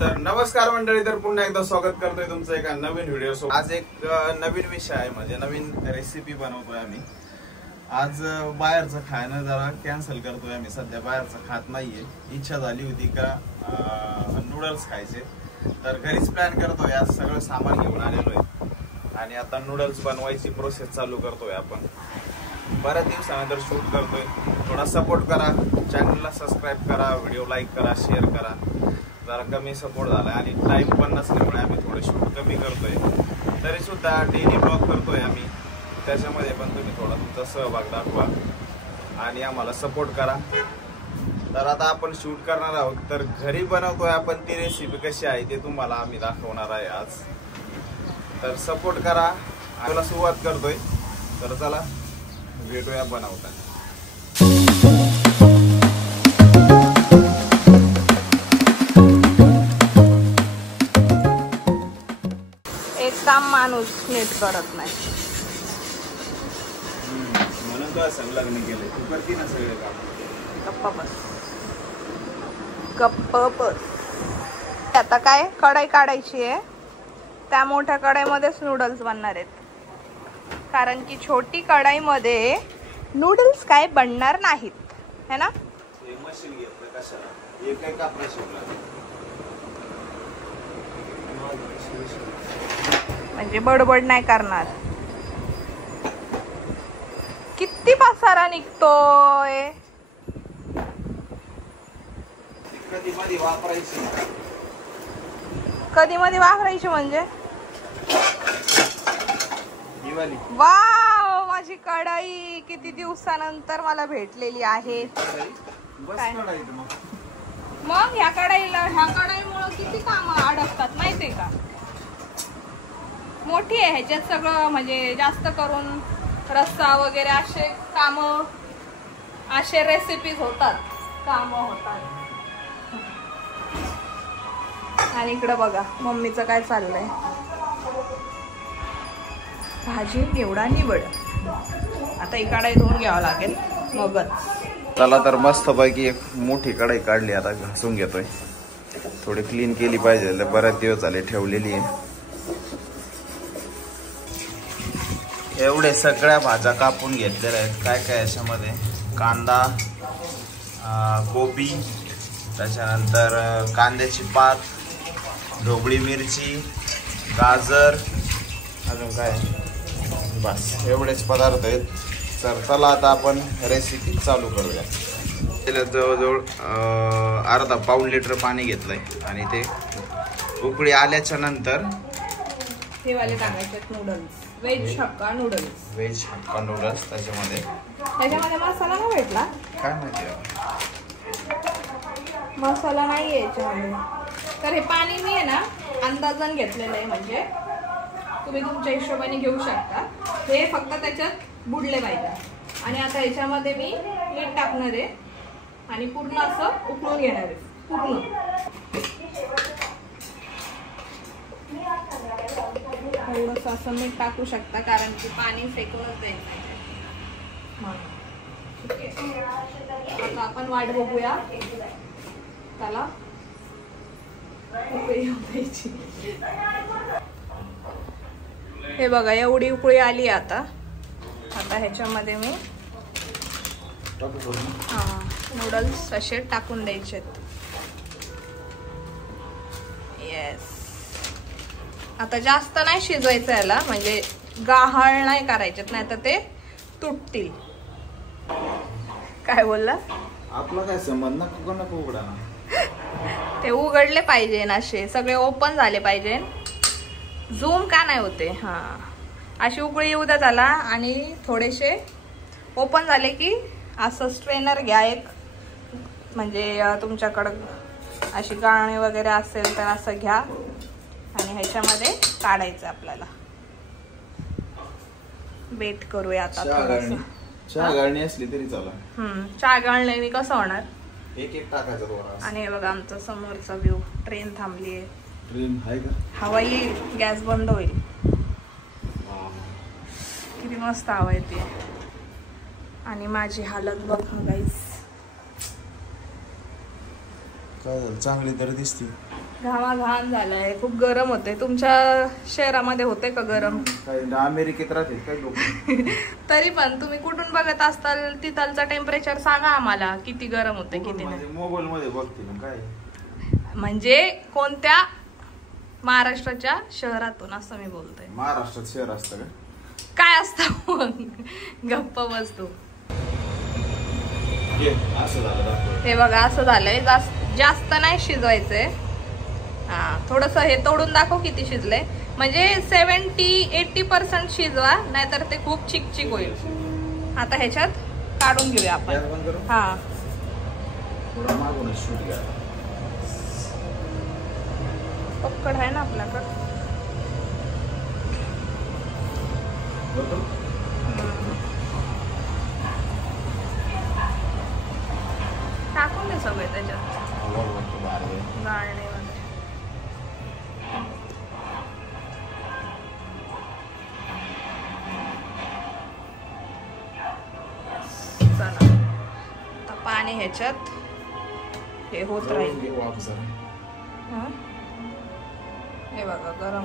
तर नमस्कार मंडळी, तर पुन्हा एकदा स्वागत करतोय तुमचं एका नवीन व्हिडिओ सोबत। आज एक नवीन विषय आहे, म्हणजे नवीन रेसिपी बनवतोय आम्ही। आज बाहेरचं खाणं जरा कॅन्सल करतोय आम्ही, सध्या बाहेरचं खात नाहीये। इच्छा झाली होती का नूडल्स खायचे, तर घरीच प्लॅन करतोय। आज सगळं सामान घेऊन आलेलो आहे आणि आता नूडल्स बनवायची प्रोसेस चालू करतोय आपण। बऱ्याच दिवसानंतर शूट करतोय, थोडा सपोर्ट करा, चॅनलला सबस्क्राईब करा, व्हिडिओ लाईक करा, शेअर करा। जरा कमी सपोर्ट झाला आणि टाइम पण नसल्यामुळे आम्ही थोडे शूट कमी करतोय, तरी सुद्धा डेली ब्लॉग करतोय आम्ही। त्याच्यामध्ये पण तुम्ही थोडा तुमचा सहभाग दाखवा आणि आम्हाला सपोर्ट करा। तर आता आपण शूट करणार आहोत, तर घरी बनवतोय आपण। ती रेसिपी कशी आहे ते तुम्हाला आम्ही दाखवणार आहे आज, तर सपोर्ट करा। आपल्याला सुरुवात करतोय, तर चला भेटूया बनवताना। काम माणूस नीट करत नाही म्हणून तो असं लग्न केलंय। तू करती ना सगळे काम, गप्पा बस गप्पा बस। आता काय कढाई काढायची आहे, त्या मोठ्या कढाईमध्येच नूडल्स बनणार आहेत, कारण की छोटी कढाईमध्ये नूडल्स काय बनणार नाहीत, है ना। हे मशीन घेतलं कशाला, एक एक आपल्या शिवला म्हणजे बडबड नाही करणार। किती पसारा निघतोय। कधी मध्ये वापरायची, कधी मध्ये वापरायची म्हणजे दिवाळी। वाव, माझी कढाई किती दिवसानंतर मला भेटलेली आहे। मग ह्या कढाईमुळे किती काम अडकतात माहितीये का। मोठी आहे, ह्याच्यात सगळं म्हणजे जास्त करून रस्सा वगैरे असे काम, असे रेसिपीज होतात, काम होतात। आणि इकडं बघा मम्मीचं काय चाललंय, भाजी एवढा निवड। आता ही कढाई धुवून घ्यावं लागेल मगच। चला तर मस्त पैकी एक मोठी कढाई काढली, आता घासून घेतोय। थोडी क्लीन केली पाहिजे, बरेच दिवस झाले ठेवलेली आहे। एवढे सगळ्या भाज्या कापून घेतलेल्या आहेत। काय काय याच्यामध्ये, कांदा, कोबी, त्याच्यानंतर कांद्याची पात, ढोबळी मिरची, गाजर, अजून काय, बस एवढेच पदार्थ आहेत। तर चला आता आपण रेसिपी चालू करूया। त्याला जवळजवळ अर्धा पाऊण लिटर पाणी घेतलंय आणि ते उकळी आल्याच्या नंतर हे वाले टाकायचे noodles, veg hakka noodles. Veg hakka noodles त्याच्यामध्ये मसाला नाही भेटला, काय माहिती, मसाला नाही याच्यामध्ये। तर हे पाणी मी आहे ना अंदाजान घेतलेलं आहे, म्हणजे तुम्ही तुमच्या हिशोबाने घेऊ शकता। हे फक्त त्याच्यात बुडले पाहिजे। आणि आता ह्याच्यामध्ये मी मीठ टाकणार आहे आणि पूर्ण असं उकळून घेणार आहे, पूर्ण। थोडंसं असं मीठ टाकू शकता, कारण की पाणी फेकूनच द्यायचं म्हणून। ठीक आहे, आता आपण वाट बघूया त्याला उकळी द्यायची। हे बघा एवढी उकळी आली। आता ह्याच्यामध्ये मी नूडल्स असे टाकून द्यायचे। येस, आता जास्त नाही शिजवायचं याला, म्हणजे गाहाळ नाही करायचे, नाही तर ते तुटतील। काय बोलला, आपला काय संबंध, नको उघडा ना। ते उघडले पाहिजे ना, असे सगळे ओपन झाले पाहिजे। झूम का नाही होते, हा अशी उकळी येऊ द्या त्याला। आणि थोडेसे ओपन झाले की असं स्ट्रेनर घ्या एक, म्हणजे तुमच्याकडं अशी गाळणी वगैरे असेल तर असं घ्या आणि ह्याच्यामध्ये काढायचं आपल्याला। बेट करूया आता थोडंसं। चहा गाळणी असली तरी चला। चहा गाळण्याने कसं होणार, एक एक टाकायचं थोडा। आणि हे बघा आमचा समोरचा व्ह्यू, ट्रेन थांबली आहे। ट्रेन आहे का, हवा येईल, गॅस बंद होईल। किती मस्त हवा येते। आणि माझी हालत बघा गाईस, काय चांगली तर दिसते। घामाघाम झालाय, खूप गरम होते. तुमच्या शहरामध्ये होते का गरम? अमेरिकेत राहते काय लोक. तरी पण तुम्ही कुठून बघत असताल तिथलचं टेम्परेचर सांगा आम्हाला, किती गरम होते किती नाही. मोबाईल मध्ये बघते काय म्हणजे कोणत्या महाराष्ट्राच्या शहरातून असं मी बोलतोय. महाराष्ट्रात शहर असतं का? काय असतं मग? गप्प बसतो. हे बघा असं झालंय. जास्त नाही शिजवायचंय. हा थोडस हे तोडून दाखव किती शिजलंय. म्हणजे 70-80% शिजवा, नाहीतर ते खूप चिकचिक होईल. आता ह्याच्यात काढून घेऊया आपण. हा पक्कड आहे ना आपल्याकडं. टाकून दे सगळे त्याच्यात गाळणीमध्ये. चला आता पाणी ह्याच्यात हे होत राहील. हे बघा गरम.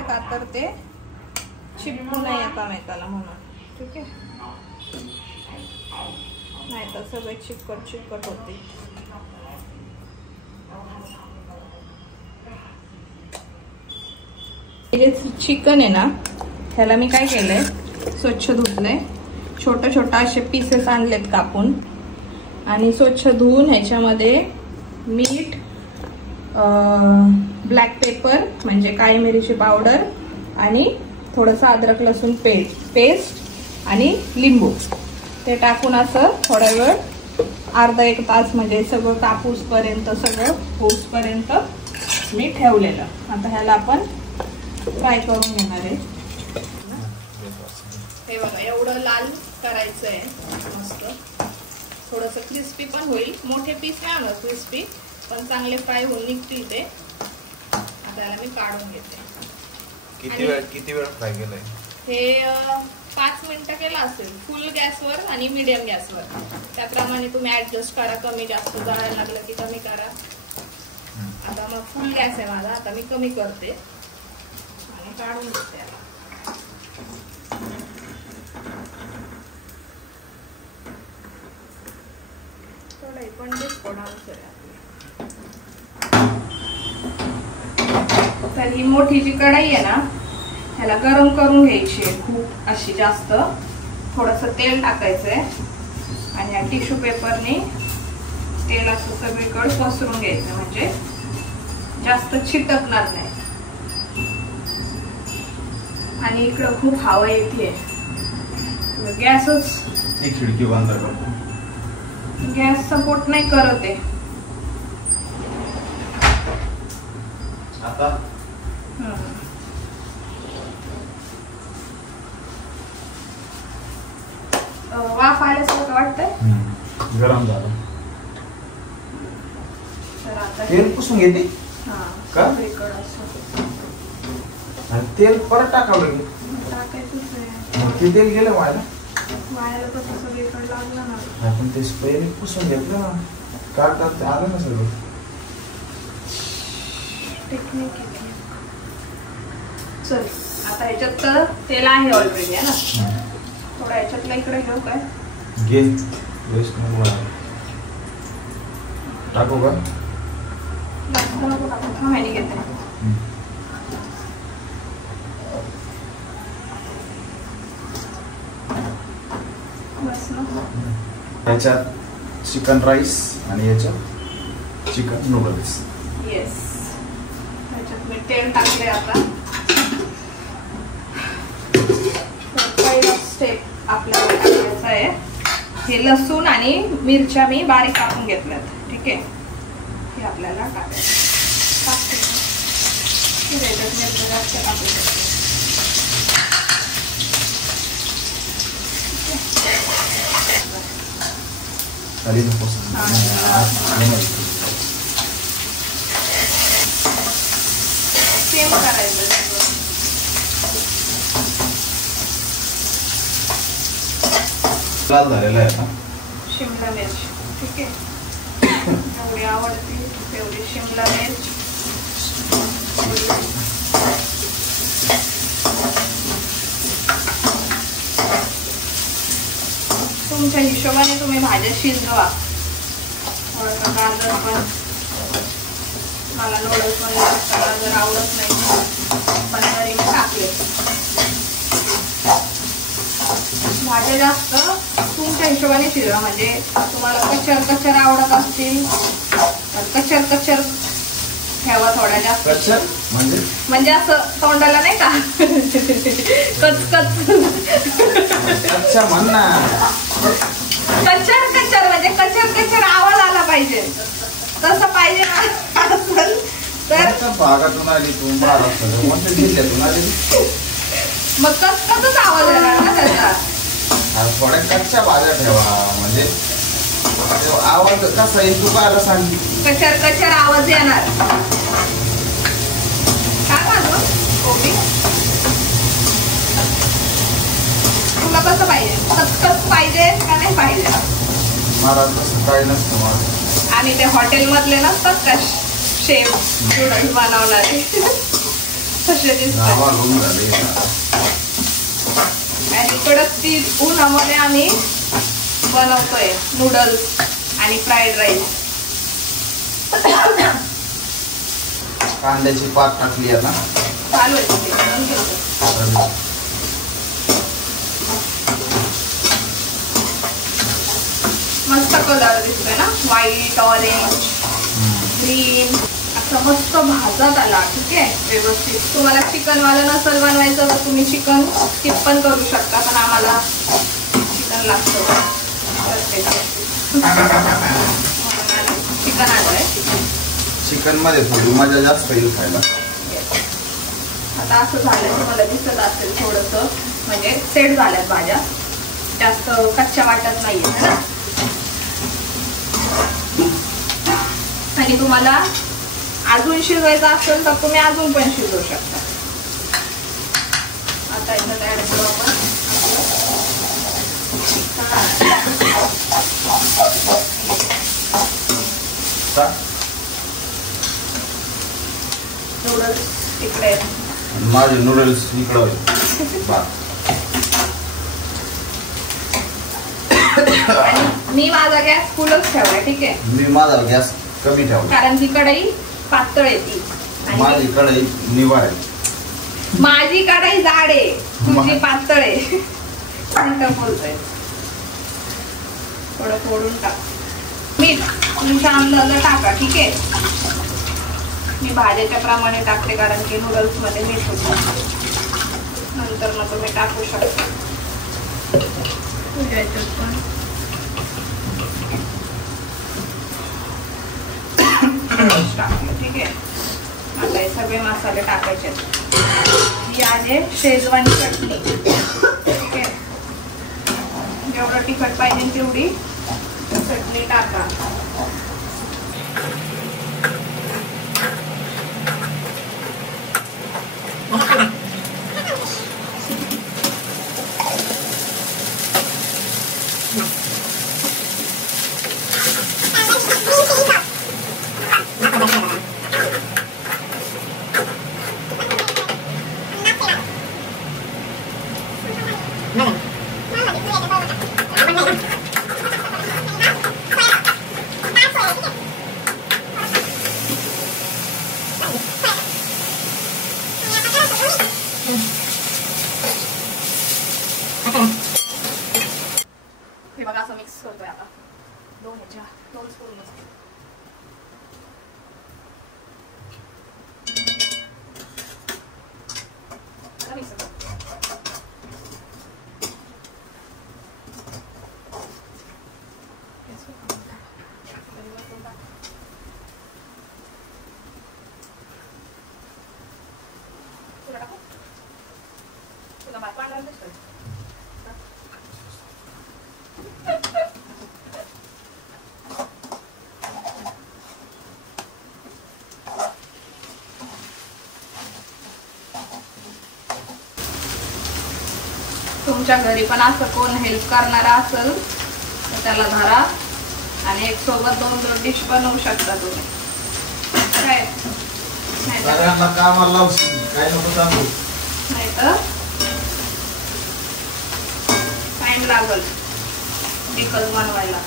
का तर ते चिपकू नाही एकामेकाला म्हणून. ठीक आहे, नाही तर सगळे चिकट होते. हे चिकन आहे ना, ह्याला मी काय केलंय, स्वच्छ धुतलंय. छोटे छोटे असे पीसेस आणलेत कापून आणि स्वच्छ धुवून ह्याच्यामध्ये मीठ, ब्लॅक पेपर म्हणजे काळी मिरीची पावडर आणि थोडंसं अद्रक लसूण पेस्ट आणि लिंबू ते टाकून असं थोडा वेळ, अर्धा एक तास म्हणजे सगळं कापूस पर्यंत, सगळं होऊसपर्यंत मी ठेवलेलं. आता ह्याला आपण फ्राय करून घेणार आहे. हे बघा एवढं लाल करायचं आहे मस्त. थोडंसं क्रिस्पी पण होईल. मोठे पीस नाही आणत क्रिस्पी, पण चांगले फ्राय होऊन निघतील ते. आता याला मी काढून घेते. किती वेळ फ्राय केलंय हे? 5 मिनिटं केलं असेल फुल गॅसवर आणि मीडियम गॅसवर. त्याप्रमाणे तुम्ही ऍडजस्ट करा, कमी जास्त जळायला लागलं की कमी करा. आता मग फुल गॅस आहे माझा, आता मी कमी करते आणि काढून घेते याला. पण तर ही मोठी जी कढाई आहे ना, ह्याला गरम करून घ्यायची आहे खूप अशी जास्त. थोडंसं तेल टाकायचंय आणि या टिश्यू पेपरने तेल असं सगळीकडे पसरून घ्यायचं, म्हणजे जास्त चिटकणार नाही. आणि इकडं खूप हवा येते. गॅसच खिडकी बंद कर. गॅस सपोर्ट नाही करत आहे आता. वाफ आल्यासारखं वाटतंय. गरम झालं. तर आता तेल पुसून घेते का? तेल परत टाकावं लागेल. टाकायचं तेल गेलं व्हायला. वायाला कसं सगळीकडे लागलं ना. आपण ते स्प्रे पुसून घेतलं ना, काढतात आलं ना सगळं. टेक्निक आहे. चल आता ह्याच्यात तर तेल आहे ऑलरेडी आहे ना. थोडा ह्याच्यातला इकडे घेऊ काय? घे. वेस्ट नको टाकू का? हा माहिती घेते. याच्यात चिकन राईस आणि याच्यात चिकन नूडल्स. येस, त्याच्यात मी तेल टाकले. आता पहिला स्टेप आपल्याला टाकायचा आहे. हे लसूण आणि मिरच्या मी बारीक कापून घेतल्यात. ठीक आहे, हे आपल्याला टाकायचं. मिरच्या जास्त टाकायचं. सेम करायचं. लाल झालेला आहे ना. शिमला मिरची. ठीक आहे, जेवढी आवडते तेवढी शिमला मिरच. तुमच्या हिशोबाने तुम्ही भाज्या शिजवा. थोडंसं गाजर पण, मला नूडल्स मध्ये जास्त गाजर आवडत नाही पण तरी मी टाकले. भाज्या जास्त तुमच्या हिशोबाने शिजवा. म्हणजे तुम्हाला कचर कचर आवडत असतील तर कचर कचर ठेवा थोडा जास्त. कच्चर म्हणजे असं तोंडाला नाही का कचकच. अच्छा म्हण ना. कचर कचर म्हणजे कचर कचर आवाज आला पाहिजे, तसं पाहिजे ना. तर भागातून आली तू, महाराष्ट्रात कोणत्या जिल्ह्यातून आली? मग कचकचच आवाज येणार ना त्याचा. थोड्या कच्च्या भाज्या ठेवा, म्हणजे आवाज कसा येईल तू काय सांग. कचर कचर आवाज येणार. काय माझं कोबी तुला कसं पाहिजे? कचकच पाहिजे का नाही पाहिजे? मला तसं काही नसतं. माझं आम्ही ते हॉटेल मधले नसतात का शेफ नूडल्स बनवणारे तसे दिसतात. आणि कडक ती उन्हामध्ये आम्ही बनवतोय नूडल्स आणि फ्राईड राईस. कांद्याची पात टाकली आहे ना, चालू आहे. मस्त कलर दिसतोय ना, व्हाईट ऑरेंज ग्रीन असं मस्त भाजत आला. ठीक आहे, व्यवस्थित. तुम्हाला चिकन वाला नसेल बनवायचं तर तुम्ही चिकन स्किप पण करू शकता, पण आम्हाला चिकन लागतं. चिकन आणलंय. चिकन मध्ये थोडी मजा जास्त येईल खायला. आता असं झालं तुम्हाला दिसत असेल थोडस, म्हणजे सेट झाल्यात भाज्या, जास्त कच्च्या वाटत नाहीये ना. आणि तुम्हाला अजून शिजवायचं असेल तर तुम्ही अजून पण शिजवू शकता. आता इथं ऍड करू आपण नूडल्स. इकडे माझे नूडल्स इकडे. मी माझा गॅस फुलच ठेवलाय. ठीक आहे, मी माझा गॅस कमी ठेवला कारण ती कढई पातळ येते. माझी कढई निवार आहे. माझी कढई जाड आहे, तुझी पातळ आहे. बोलतोय. थोडं फोडून टाक. मीठ तुमच्या अंदाजा टाका. ठीक आहे, मी भाज्याच्या प्रमाणे टाकते कारण की नूडल्स मध्ये मीठ होतं. नंतर मग तुम्ही टाकू शकता. तुझ्या याच्यात पण ठीक आहे. आता हे सगळे मसाले टाकायचे. ही आहे शेजवानी चटणी. ठीक आहे, जेवढं तिखट पाहिजे तेवढी चटणी टाका. हे बघा असं मिक्स करतोय. आता दोन स्पून मिक्स तुला भात पाडणार दिसतोय. तुमच्या घरी पण असं कोण हेल्प करणारा असेल तर त्याला धरा आणि एक सोबत 2 डिश बनवू शकता तुम्ही. काय कामाला लावशील काय नको सांगू. नाही तर टाइम लागल एकच बनवायला.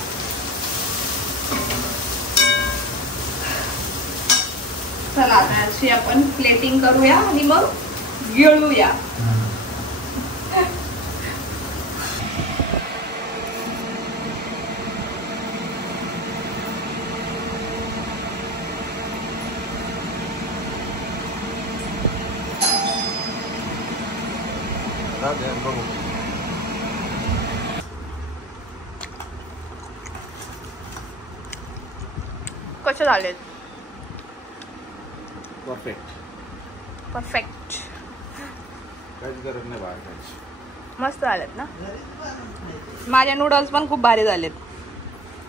चला आता अशी आपण प्लेटिंग करूया आणि मग गिळूया. कसे झालेत? परफेक्ट. काहीच गरज नाही बाहेर खायची. मस्त झालेत ना. माझे नूडल्स पण खूप भारी झालेत.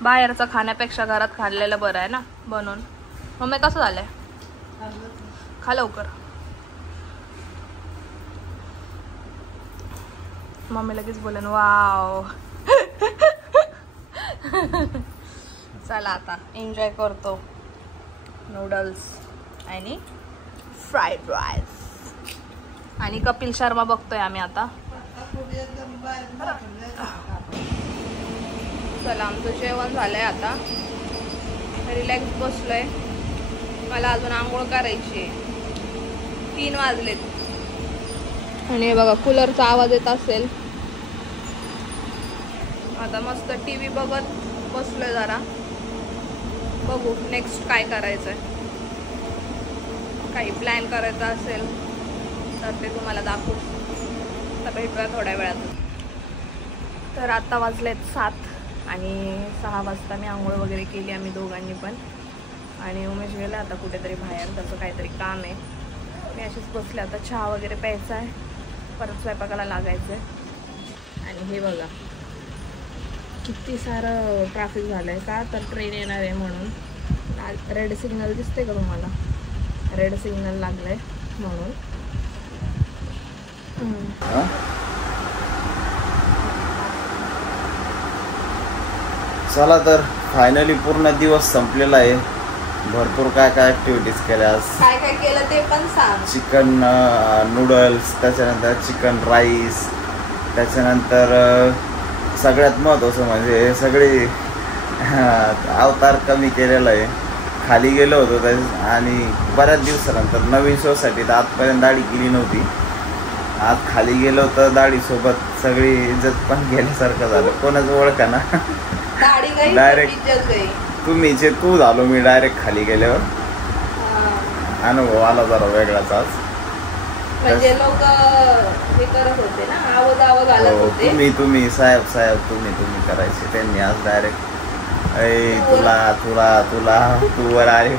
बाहेरचं खाण्यापेक्षा घरात खाल्लेलं बरं आहे ना बनवून. मम्मी कसं झालंय? खा लवकर. मम्मी लगेच बोलेन वाव. चला आता एन्जॉय करतो नूडल्स आणि फ्राईड राईस. आणि कपिल शर्मा बघतोय आम्ही आता. चला आमचं जेवण झालंय आता. रिलॅक्स बसलोय. मला अजून आंघोळ करायची आहे. 3 वाजलेत. आणि बघा कूलरचा आवाज येत असेल. आता मस्त टीव्ही बघत बसलोय जरा. बघू नेक्स्ट काय करायचंय. काही प्लॅन करायचा असेल तर ते तुम्हाला दाखवू. तर भेटूया थोड्या वेळात. तर आता वाजलेत 7 आणि 6 वाजता मी आंघोळ वगैरे केली आम्ही दोघांनी पण. आणि उमेश गेला आता कुठेतरी बाहेर. त्याचं काहीतरी काम आहे. मी अशीच बसले. आता चहा वगैरे प्यायचा आहे. परत स्वयंपाकाला लागायचं आहे. आणि हे बघा किती सारं ट्रॅफिक झालं आहे. का तर ट्रेन येणार आहे म्हणून. रेड सिग्नल दिसते का तुम्हाला? रेड सिग्नल लागलं आहे म्हणून. चला तर फायनली पूर्ण दिवस संपलेला आहे. भरपूर काय काय ऍक्टिव्हिटीज केल्या आज. काय काय केलं ते पण सांग. चिकन नूडल्स, त्याच्यानंतर चिकन राईस, त्याच्यानंतर सगळ्यात महत्त्वाचं म्हणजे सगळी अवतार कमी केलेला आहे. खाली गेलो होतो आणि बऱ्याच दिवसानंतर नवीन शोसाठी तर आजपर्यंत दाढी केली नव्हती. आज खाली गेलो तर दाढीसोबत सगळी इज्जत पण गेल्यासारखं झालं. कोणाच ओळखा ना. डायरेक्ट तुम्हीचे तू झालो मी डायरेक्ट खाली गेल्यावर. अनुभव आला जरा वेगळाच आज. म्हणजे लोक हे करत होते ना, आवाज घालत होते. तुम्ही साहेब तुम्ही करायचे. त्यांनी आज डायरेक्ट तुला तुला तुला तू वर आले.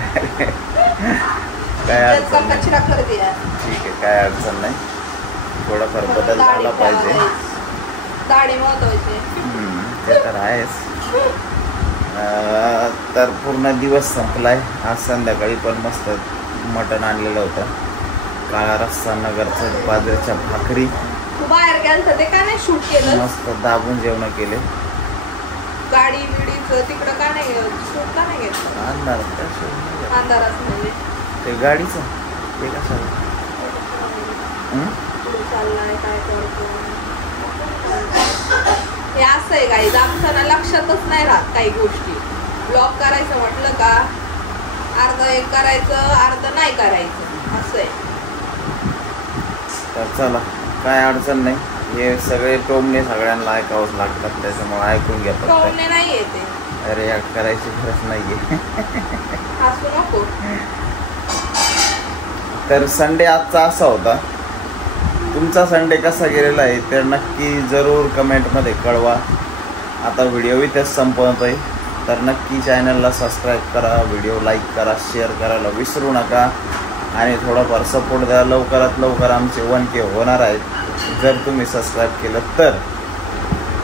काय अडचण नाही. ठीक आहे, काय अडचण नाही. थोडाफार बदल झाला पाहिजे. दाढी महत्वाची. ते तर आहेच. तर पूर्ण दिवस संपलाय. आज संध्याकाळी पण मस्त मटण आणलेलं होतं. काळा रस्सा, नगरचं बाजरीच्या भाकरी. बाहेर गेलं ते का नाही शूट केलं? मस्त दाबून जेवण केले. गाडी बिडीचं तिकडं का नाही शूट का नाही घेतलं? अंधारात म्हणजे ते गाडीचं ते कशाला चाललाय काय करतो हे असं आहे. गाईज आमचं लक्षातच नाही राहत काही गोष्टी. ब्लॉग करायचं म्हटलं का अर्ध एक करायचं, अर्ध नाही करायचं असं आहे. तर चला काय अडचण नाही. हे सगळे टोमणे सगळ्यांना ऐकावंच लागतात. त्याच्यामुळे ऐकून घेतात. टोमणे नाही येते. अरे या करायची गरज नाहीये. असू नको. तर संडे आजचा असा होता. तुमचा संडे कसा गेलेला आहे तर नक्की जरूर कमेंटमध्ये कळवा. आता व्हिडिओ इथेच संपवतोय. तर नक्की चॅनलला सबस्क्राईब करा, व्हिडिओ लाईक करा, शेअर करायला विसरू नका. आणि थोडाफार सपोर्ट द्या. लवकरात लवकर आमचे 1K होणार आहेत. जर तुम्ही सबस्क्राईब केलं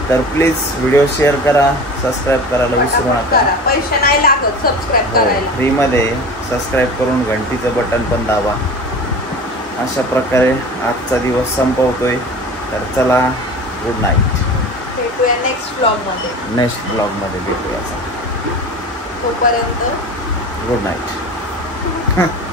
तर प्लीज व्हिडिओ शेअर करा, सबस्क्राईब करायला विसरू नका. पैसे नाही लागत सबस्क्राईब करायला. फ्रीमध्ये सबस्क्राईब करून घंटीचं बटन पण दाबा. अशा प्रकारे आजचा दिवस संपवतोय. तर चला, गुड नाईट. भेटूया नेक्स्ट ब्लॉग मध्ये भेटूया. तोपर्यंत गुड नाईट.